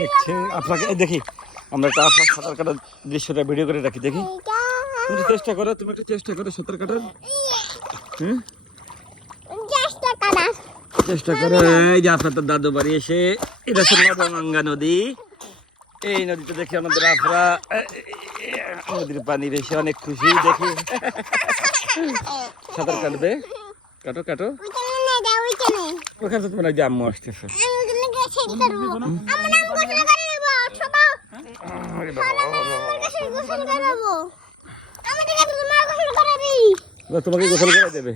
দেখছে আপনাকে দেখি আমরা একটা আপনার সাঁতার কাটার দৃশ্যটা ভিডিও করে রাখি দেখি। তুমি একটু চেষ্টা করো, তুমি একটু চেষ্টা করো সাঁতার কাটার। চেষ্টা করো। এই যে আপনার তো দাদু বাড়ি এসে এটা হচ্ছে নবগঙ্গা নদী। এই নদীতে দেখি আমাদের আফরা নদীর পানি এসে অনেক খুশি দেখি সাঁতার কাটবে। কাটো কাটো ওখানে তো তোমার যে আম্মু আসতেছে। তোমাকে গোসল করে দেবে।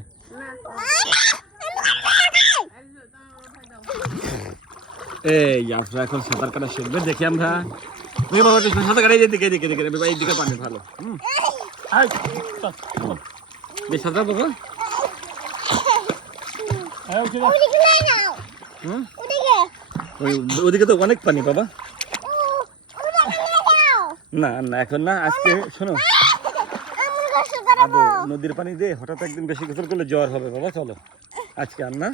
এই আপনারা এখন সাঁতার কাটা শিখবে দেখি আমরা। সাঁতার কাটা এদিকে এদিকে এদিকে এইদিকে পানি ভালো। বেশ সাঁতার বাবা। ওদিকে তো অনেক পানি বাবা। না না এখন না, আজকে শোনো নদীর পানি দিয়ে হঠাৎ একদিন বেশি গোসল করলে জ্বর হবে বাবা। চলো আজকে আর না,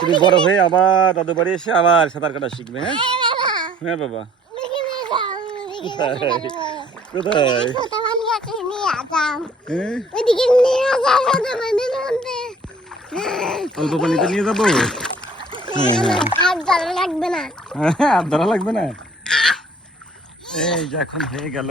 তুমি বড় হয়ে আবার দাদু বাড়ি এসে আবার সাঁতার কাটা শিখবে। হ্যাঁ হ্যাঁ বাবা। কোথায় অল্প পানিতে নিয়ে যাবো? আর ধরা লাগবে না। এই যখন হয়ে গেল